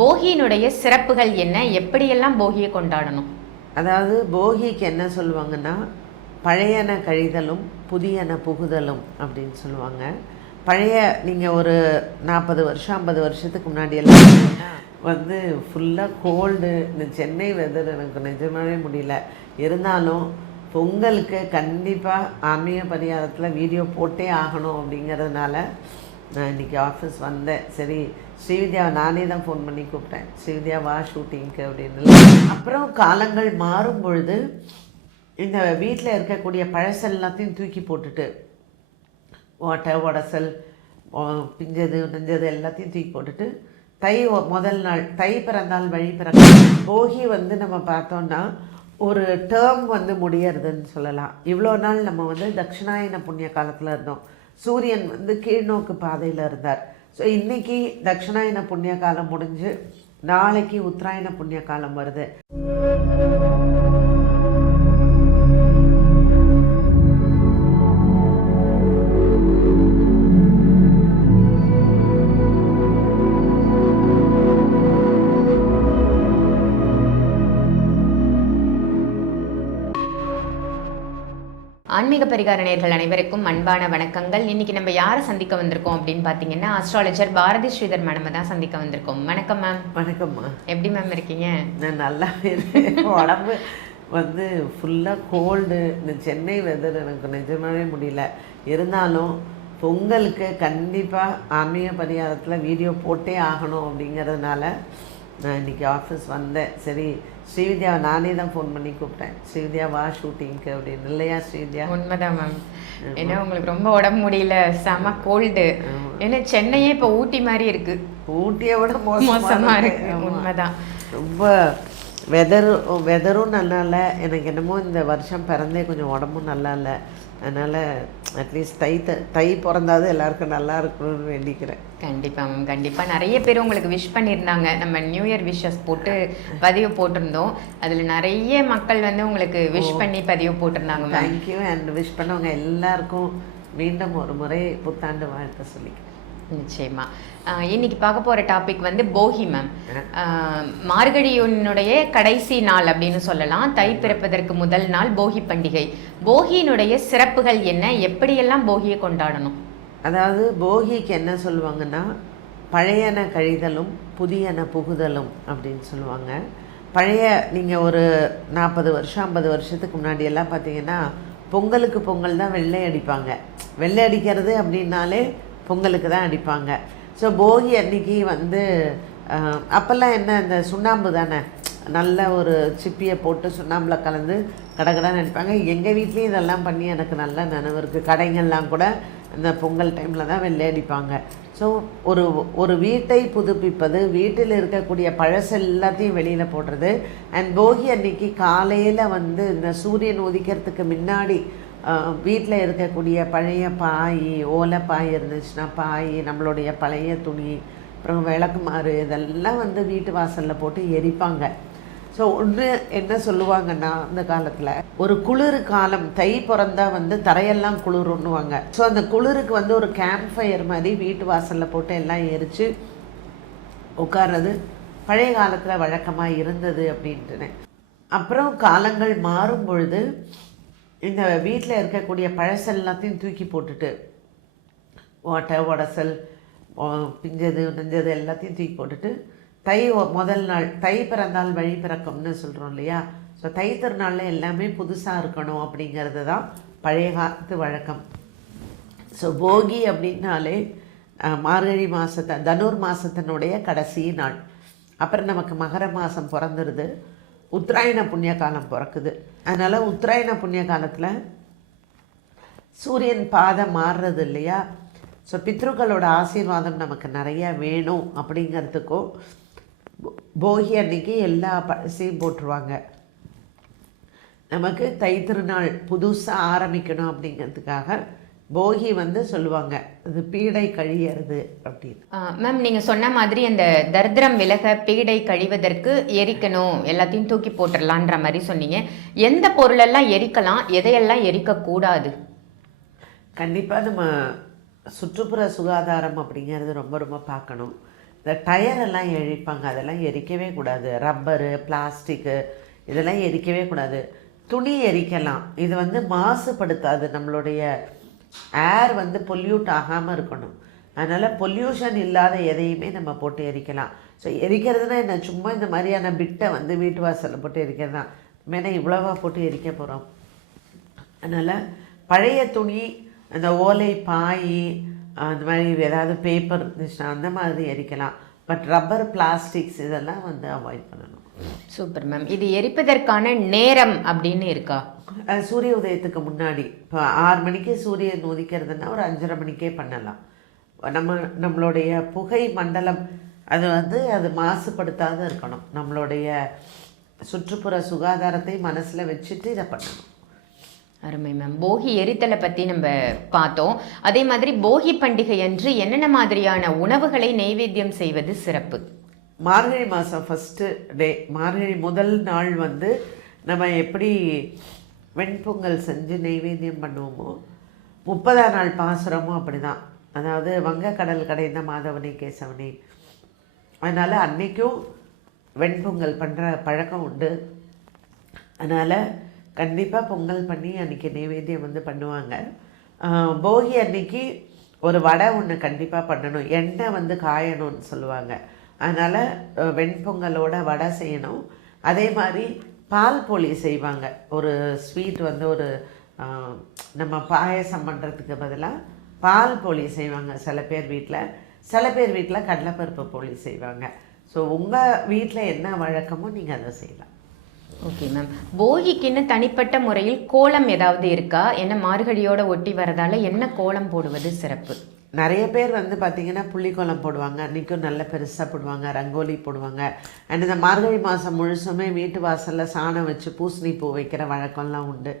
போகியினுடைய சிறப்புகள் என்ன? எப்படியெல்லாம் போகியை கொண்டாடணும்? அதாவது போகிக்கு என்ன சொல்லுவாங்கன்னா பழையன கழிதலும் புதியன புகுதலும் அப்படின்னு சொல்லுவாங்க. பழைய நீங்கள் ஒரு நாற்பது வருஷம் ஐம்பது வருஷத்துக்கு முன்னாடி எல்லாம் வந்து ஃபுல்லாக கோல்டு இந்த சென்னை வெதர் எனக்கு நிஜமாவே முடியல. இருந்தாலும் பொங்கலுக்கு கண்டிப்பாக ஆன்மீக பரிகாரத்தில் வீடியோ போட்டே ஆகணும் அப்படிங்கிறதுனால நான் இன்றைக்கி ஆஃபீஸ் வந்தேன். சரி ஸ்ரீவித்யா நானே தான் ஃபோன் பண்ணி கூப்பிட்டேன். ஸ்ரீவித்யா வா ஷூட்டிங்க்கு அப்படின்னு அப்புறம் காலங்கள் மாறும் பொழுது இந்த வீட்டில் இருக்கக்கூடிய பழசல் எல்லாத்தையும் தூக்கி போட்டுட்டு ஓட்டை உடசல் பிஞ்சது நெஞ்சது எல்லாத்தையும் தூக்கி போட்டுட்டு தை முதல் நாள் தை பிறந்தால் வழி பிறந்த போகி வந்து நம்ம பார்த்தோம்னா ஒரு டேர்ம் வந்து முடியறதுன்னு சொல்லலாம். இவ்வளோ நாள் நம்ம வந்து தட்சிணாயன புண்ணிய காலத்தில் இருந்தோம். சூரியன் வந்து கீழ்நோக்கு பாதையில் இருந்தார். ஸோ இன்னைக்கு தட்சிணாயன புண்ணிய காலம் முடிஞ்சு நாளைக்கு உத்தராயண புண்ணிய காலம் வருது. ஆன்மீக பரிகார அனைவருக்கும் அன்பான வணக்கங்கள். இன்னைக்கு நம்ம யாரை சந்திக்க வந்திருக்கோம் அப்படின்னு பார்த்தீங்கன்னா அஸ்ட்ராலஜர் பாரதி ஸ்ரீதர் மேடம் தான் சந்திக்க வந்திருக்கோம். வணக்கம் மேம் வணக்கம்மா. எப்படி மேம் இருக்கீங்க? நான் நல்லா இருக்கேன். உடம்பு வந்து ஃபுல்லாக கோல்டு இந்த சென்னை வெதர் எனக்கு நிஜமாவே முடியல. இருந்தாலும் பொங்கலுக்கு கண்டிப்பாக ஆன்மீக பரிகாரத்தில் வீடியோ போட்டே ஆகணும் அப்படிங்கிறதுனால நான் இன்றைக்கி ஆஃபீஸ் வந்தேன். சரி ஸ்ரீவித்யாவை நானே தான் ஃபோன் பண்ணி கூப்பிட்டேன். ஸ்ரீவித்யா வா ஷூட்டிங்க்கு அப்படின்னு. இல்லையா ஸ்ரீவித்யா? உண்மைதான் மேம் ஏன்னா உங்களுக்கு ரொம்ப உடம்பு முடியல. செம கோல்டு ஏன்னா சென்னையே இப்போ ஊட்டி மாதிரி இருக்கு. ஊட்டியை விட மோசமா மோசமாக இருக்கு. உண்மைதான். ரொம்ப வெதரும் வெதரும் நல்லா இல்லை. எனக்கு என்னமோ இந்த வருஷம் பிறந்தே கொஞ்சம் உடம்பும் நல்லா இல்லை. அதனால் அட்லீஸ்ட் தை த தை பிறந்தாது எல்லாருக்கும் நல்லா இருக்கணும்னு வேண்டிக்கிறேன். கண்டிப்பா மேம் கண்டிப்பா. நிறைய பேர் உங்களுக்கு விஷ் பண்ணியிருந்தாங்க. நம்ம நியூ இயர் விஷஸ் போட்டு பதிவு போட்டிருந்தோம். அதுல நிறைய மக்கள் வந்து உங்களுக்கு விஷ் பண்ணி பதிவு போட்டிருந்தாங்க மேம் தேங்க்யூ அண்ட் விஷ் பண்ணவங்க எல்லாருக்கும் மீண்டும் ஒரு முறை புத்தாண்டு வாழ்த்து சொல்லிக்கிறேன். நிச்சயமா. இன்னைக்கு பார்க்க போற டாபிக் வந்து போகி மேம் மார்கழியினுடைய கடைசி நாள் அப்படின்னு சொல்லலாம். தை பிறப்பதற்கு முதல் நாள் போகி பண்டிகை. போகியினுடைய சிறப்புகள் என்ன? எப்படியெல்லாம் போகியை கொண்டாடணும்? அதாவது போகிக்கு என்ன சொல்லுவாங்கன்னா பழையன கழிதலும் புதியன புகுதலும் அப்படின்னு சொல்லுவாங்க. பழைய நீங்கள் ஒரு நாற்பது வருஷம் ஐம்பது வருஷத்துக்கு முன்னாடி எல்லாம் பார்த்தீங்கன்னா பொங்கலுக்கு பொங்கல் தான் வெள்ளை அடிப்பாங்க. வெள்ளை அடிக்கிறது அப்படின்னாலே பொங்கலுக்கு தான் அடிப்பாங்க. ஸோ போகி அன்னைக்கு வந்து அப்போல்லாம் என்ன இந்த சுண்ணாம்பு தானே? நல்ல ஒரு சிப்பியை போட்டு சுண்ணாம்பில் கலந்து கடகடான்னு அடிப்பாங்க. எங்கள் வீட்லேயும் இதெல்லாம் பண்ணி எனக்கு நல்ல நினைவு இருக்குது கடைங்கள்லாம் கூட இந்த பொங்கல் டைமில் தான் வெள்ளை அடிப்பாங்க. ஸோ ஒரு ஒரு வீட்டை புதுப்பிப்பது வீட்டில் இருக்கக்கூடிய பழசு எல்லாத்தையும் வெளியில் போடுறது. அண்ட் போகி அன்னைக்கு காலையில் வந்து இந்த சூரியன் உதிக்கிறதுக்கு முன்னாடி வீட்டில் இருக்கக்கூடிய பழைய பாய் ஓலை பாய் இருந்துச்சுன்னா பாய் நம்மளுடைய பழைய துணி அப்புறம் விளக்குமாறு இதெல்லாம் வந்து வீட்டு வாசலில் போட்டு எரிப்பாங்க. ஸோ ஒன்று என்ன சொல்லுவாங்கன்னா அந்த காலத்தில் ஒரு குளிர் காலம் தை பிறந்தா வந்து தரையெல்லாம் குளிருன்னுவாங்க. ஸோ அந்த குளிருக்கு வந்து ஒரு கேம்ப் ஃபயர் மாதிரி வீட்டு வாசலில் போட்டு எல்லாம் எரித்து உட்கார்றது பழைய காலத்தில் வழக்கமாக இருந்தது அப்படின்ட்டுனே. அப்புறம் காலங்கள் மாறும் பொழுது இந்த வீட்டில் இருக்கக்கூடிய பழசல் எல்லாத்தையும் தூக்கி போட்டுட்டு ஓட்டை உடசல் பிஞ்சது நெஞ்சது எல்லாத்தையும் தூக்கி போட்டுட்டு தை முதல் நாள் தை பிறந்தால் வழி பிறக்கும்னு சொல்கிறோம் இல்லையா? ஸோ தை திருநாளில் எல்லாமே புதுசாக இருக்கணும் அப்படிங்கிறது தான் பழைய காலத்து வழக்கம். ஸோ போகி அப்படின்னாலே மார்கழி மாதத்தை தனுர் மாதத்தினுடைய கடைசி நாள். அப்புறம் நமக்கு மகர மாதம் பிறந்துருது. உத்தராயண புண்ணிய காலம் பிறக்குது. அதனால் உத்தராயண புண்ணிய காலத்தில் சூரியன் பாதம் மாறுறது இல்லையா? ஸோ பித்ருக்களோட ஆசீர்வாதம் நமக்கு நிறையா வேணும் அப்படிங்கிறதுக்கும் போகி அன்னைக்கு எல்லா பழசையும் போட்டுருவாங்க. நமக்கு தை திருநாள் புதுசாக ஆரம்பிக்கணும் அப்படிங்கிறதுக்காக போகி வந்து சொல்லுவாங்க அது பீடை கழியறது அப்படின்னு. மேம் நீங்க சொன்ன மாதிரி அந்த தரித்திரம் விலக பீடை கழிவதற்கு எரிக்கணும் எல்லாத்தையும் தூக்கி போட்டுடலான்ற மாதிரி சொன்னீங்க. எந்த பொருளெல்லாம் எரிக்கலாம் எதையெல்லாம் எரிக்க கூடாது கண்டிப்பாக நம்ம சுற்றுப்புற சுகாதாரம் அப்படிங்கிறது ரொம்ப ரொம்ப பார்க்கணும். இந்த டயரெல்லாம் எழிப்பாங்க அதெல்லாம் எரிக்கவே கூடாது. ரப்பரு பிளாஸ்டிக்கு இதெல்லாம் எரிக்கவே கூடாது. துணி எரிக்கலாம். இது வந்து மாசுபடுத்தாது நம்மளுடைய ஏர் வந்து பொல்யூட் ஆகாமல் இருக்கணும். அதனால் பொல்யூஷன் இல்லாத எதையுமே நம்ம போட்டு எரிக்கலாம். ஸோ எரிக்கிறதுனா என்ன? சும்மா இந்த மாதிரியான பிட்டை வந்து வீட்டு வாசலில் போட்டு எரிக்கிறது? தான் மேலே இவ்வளவா போட்டு எரிக்க போகிறோம் அதனால் பழைய துணி அந்த ஓலை பாய் அந்த மாதிரி ஏதாவது பேப்பர் இருந்துச்சுன்னா அந்த மாதிரி எரிக்கலாம். பட் ரப்பர் பிளாஸ்டிக்ஸ் இதெல்லாம் வந்து அவாய்ட் பண்ணணும். சூப்பர் மேம் இது எரிப்பதற்கான நேரம் அப்படின்னு இருக்கா? சூரிய உதயத்துக்கு முன்னாடி. இப்போ ஆறு மணிக்கு சூரியன் உதிக்கிறதுனா ஒரு அஞ்சரை மணிக்கே பண்ணலாம். நம்ம நம்மளுடைய புகை மண்டலம் அது வந்து அது மாசுபடுத்தாத இருக்கணும். நம்மளுடைய சுற்றுப்புற சுகாதாரத்தை மனசில் வச்சுட்டு இதை பண்ணணும். அருமை மேம் போகி எரித்தலை பற்றி நம்ம பார்த்தோம். அதே மாதிரி போகி பண்டிகை அன்று என்னென்ன மாதிரியான உணவுகளை நைவேத்தியம் செய்வது சிறப்பு? மார்கழி மாதம் ஃபஸ்ட்டு டே மார்கழி முதல் நாள் வந்து நம்ம எப்படி வெண்பொங்கல் செஞ்சு நெய்வேத்தியம் பண்ணுவோமோ? முப்பதாம் நாள் பாசுரமும் அப்படி தான் அதாவது வங்கக்கடல் கடைந்த மாதவனே கேசவனே. அதனால் அன்றைக்கும் வெண்பொங்கல் பண்ணுற பழக்கம் உண்டு. அதனால் கண்டிப்பாக பொங்கல் பண்ணி அன்றைக்கி நைவேத்தியம் வந்து பண்ணுவாங்க. போகி அன்னைக்கு ஒரு வடை ஒன்று கண்டிப்பாக பண்ணணும். எண்ணெய் வந்து காயணும்னு சொல்லுவாங்க. அதனால் வெண்பொங்கலோட வடை செய்யணும். அதே மாதிரி பால் போளி செய்வாங்க. ஒரு ஸ்வீட் வந்து ஒரு நம்ம பாயசம் பண்ணுறதுக்கு பதிலாக பால் போளி செய்வாங்க சில பேர் வீட்டில் சில பேர் வீட்டில் கடலைப்பருப்பு போளி செய்வாங்க. ஸோ உங்கள் வீட்டில் என்ன வழக்கமோ நீங்கள் அதை செய்யலாம். ஓகே மேம் போகிக்குன்னு தனிப்பட்ட முறையில் கோலம் ஏதாவது இருக்கா? என்ன மார்கழியோட ஒட்டி வரதால என்ன கோலம் போடுவது சிறப்பு? நிறைய பேர் வந்து பார்த்திங்கன்னா புள்ளிக்கோலம் போடுவாங்க அன்றைக்கும் நல்ல பெருசாக போடுவாங்க ரங்கோலி போடுவாங்க. அண்ட் இந்த மார்கழி மாதம் முழுசுமே வீட்டு வாசலில் சாணம் வச்சு பூசணி பூ வைக்கிற வழக்கம்லாம் உண்டு.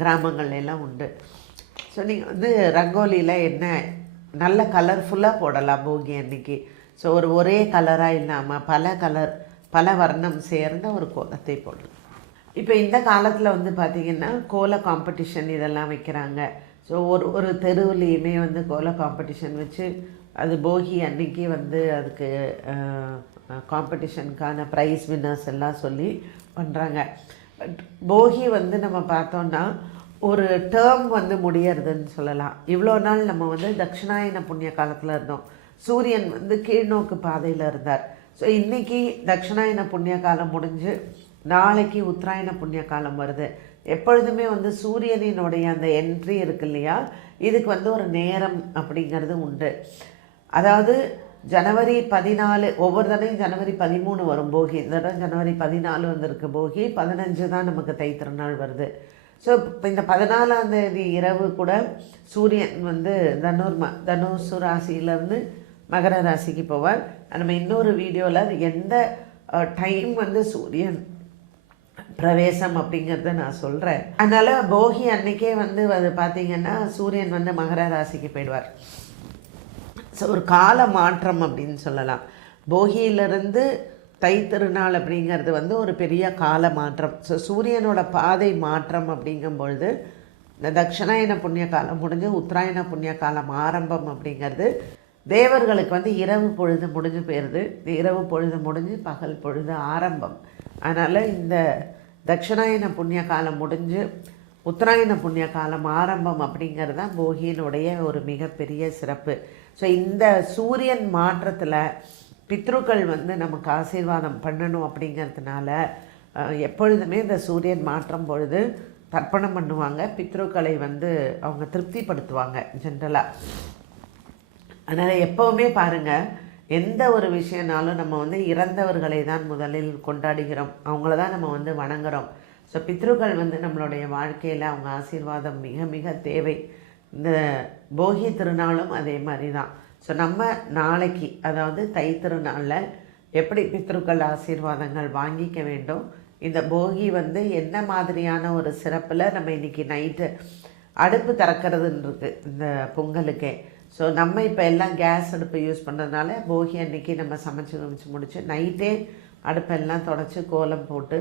கிராமங்கள்லாம் எல்லாம் உண்டு. ஸோ நீங்கள் வந்து ரங்கோலியில் என்ன நல்ல கலர்ஃபுல்லாக போடலாம் போகி அன்னைக்கு. ஸோ ஒரு ஒரே கலராக இல்லாமல் பல கலர் பல வர்ணம் சேர்ந்த ஒரு கோலத்தை போடலாம். இப்போ இந்த காலத்தில் வந்து பார்த்திங்கன்னா கோல காம்படிஷன் இதெல்லாம் வைக்கிறாங்க. ஸோ ஒரு ஒரு தெருவுலேயுமே வந்து கோல காம்படிஷன் வச்சு அது போகி அன்னைக்கு வந்து அதுக்கு காம்படிஷனுக்கான ப்ரைஸ் வின்னர்ஸ் எல்லாம் சொல்லி பண்ணுறாங்க பட் போகி வந்து நம்ம பார்த்தோன்னா ஒரு டேர்ம் வந்து முடியறதுன்னு சொல்லலாம். இவ்வளோ நாள் நம்ம வந்து தட்சிணாயன புண்ணிய காலத்தில் இருந்தோம். சூரியன் வந்து கீழ்நோக்கு பாதையில் இருந்தார். ஸோ இன்றைக்கி தட்சிணாயன புண்ணிய காலம் முடிஞ்சு நாளைக்கு உத்தராயண புண்ணிய காலம் வருது. எப்பொழுதுமே வந்து சூரியனினுடைய அந்த என்ட்ரி இருக்கு இல்லையா? இதுக்கு வந்து ஒரு நேரம் அப்படிங்கிறது உண்டு. அதாவது ஜனவரி பதினாலு ஒவ்வொரு தடையும் ஜனவரி பதிமூணு வரும் போகி. இந்த தடவை ஜனவரி பதினாலு வந்திருக்கு போகி. பதினஞ்சு தான் நமக்கு தை திருநாள் வருது. ஸோ இப்போ இந்த பதினாலாம் தேதி இரவு கூட சூரியன் வந்து தனுர் ம தனுசு ராசியிலேருந்து மகர ராசிக்கு போவார். நம்ம இன்னொரு வீடியோவில் எந்த டைம் வந்து சூரியன் பிரவேசம் அப்படிங்கிறத நான் சொல்கிறேன் அதனால் போகி அன்னைக்கே வந்து அது பார்த்தீங்கன்னா சூரியன் வந்து மகர ராசிக்கு போயிடுவார். ஸோ ஒரு கால மாற்றம் அப்படின்னு சொல்லலாம். போகியிலிருந்து தை திருநாள் அப்படிங்கிறது வந்து ஒரு பெரிய கால மாற்றம். ஸோ சூரியனோட பாதை மாற்றம் அப்படிங்கும்பொழுது இந்த தட்சிணாயன புண்ணிய காலம் முடிஞ்சு உத்தராயண புண்ணிய காலம் ஆரம்பம் அப்படிங்கிறது தேவர்களுக்கு வந்து இரவு பொழுது முடிஞ்சு போயிடுது இந்த இரவு பொழுது முடிஞ்சு பகல் பொழுது ஆரம்பம். அதனால் இந்த தட்சிணாயன புண்ணிய காலம் முடிஞ்சு உத்தராயண புண்ணிய காலம் ஆரம்பம் அப்படிங்கிறது தான் போகியினுடைய ஒரு மிகப்பெரிய சிறப்பு. ஸோ இந்த சூரியன் மாற்றத்தில் பித்ருக்கள் வந்து நமக்கு ஆசீர்வாதம் பண்ணணும் அப்படிங்கிறதுனால எப்பொழுதுமே இந்த சூரியன் மாற்றம் பொழுது தர்ப்பணம் பண்ணுவாங்க. பித்ருக்களை வந்து அவங்க திருப்திப்படுத்துவாங்க ஜென்ரலாக அதனால் எப்போவுமே பாருங்கள் எந்த ஒரு விஷயம்னாலும் நம்ம வந்து இறந்தவர்களை தான் முதலில் கொண்டாடுகிறோம். அவங்கள தான் நம்ம வந்து வணங்குகிறோம் ஸோ பித்ருக்கள் வந்து நம்மளுடைய வாழ்க்கையில் அவங்க ஆசீர்வாதம் மிக மிக தேவை. இந்த போகி திருநாளும் அதே மாதிரி தான். ஸோ நம்ம நாளைக்கு அதாவது தை திருநாளில் எப்படி பித்ருக்கள் ஆசீர்வாதங்கள் வாங்கிக்க வேண்டும்? இந்த போகி வந்து என்ன மாதிரியான ஒரு சிறப்பில் நம்ம இன்றைக்கி நைட்டு அடுப்பு திறக்கிறதுன்னு இந்த பொங்கலுக்கே. ஸோ நம்ம இப்போ எல்லாம் கேஸ் அடுப்பு யூஸ் பண்ணுறதுனால போகி அன்னைக்கு நம்ம சமைச்சு சமைச்சு முடிச்சு நைட்டே அடுப்பெல்லாம் தொடச்சி கோலம் போட்டு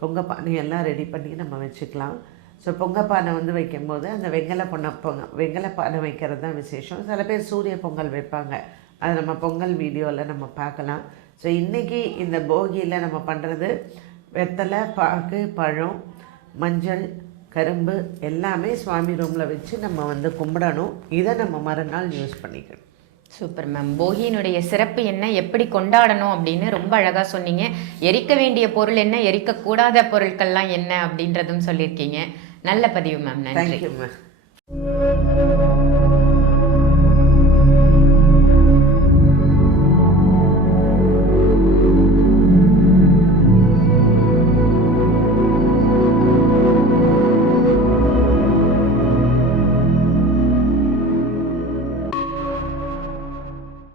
பொங்கல் பானையெல்லாம் ரெடி பண்ணி நம்ம வச்சுக்கலாம். ஸோ பொங்கப்பானை வந்து வைக்கும்போது அந்த வெங்கல பொண்ணை பொங்க வெங்கல பானை வைக்கிறது தான் விசேஷம். சில பேர் சூரிய பொங்கல் வைப்பாங்க. அதை நம்ம பொங்கல் வீடியோவில் நம்ம பார்க்கலாம். ஸோ இன்றைக்கி இந்த போகியில் நம்ம பண்ணுறது வெத்தலை பாக்கு பழம் மஞ்சள் கரும்பு எல்லாமே சுவாமி ரூமில் வச்சு நம்ம வந்து கும்பிடணும். இதை நம்ம மறுநாள் யூஸ் பண்ணிக்கணும். சூப்பர் மேம் போகியினுடைய சிறப்பு என்ன? எப்படி கொண்டாடணும் அப்படின்னு ரொம்ப அழகா சொன்னீங்க. எரிக்க வேண்டிய பொருள் என்ன? எரிக்கக்கூடாத பொருட்கள்லாம் என்ன அப்படின்றதும் சொல்லியிருக்கீங்க. நல்ல பதிவு மேம் நன்றி. மேம்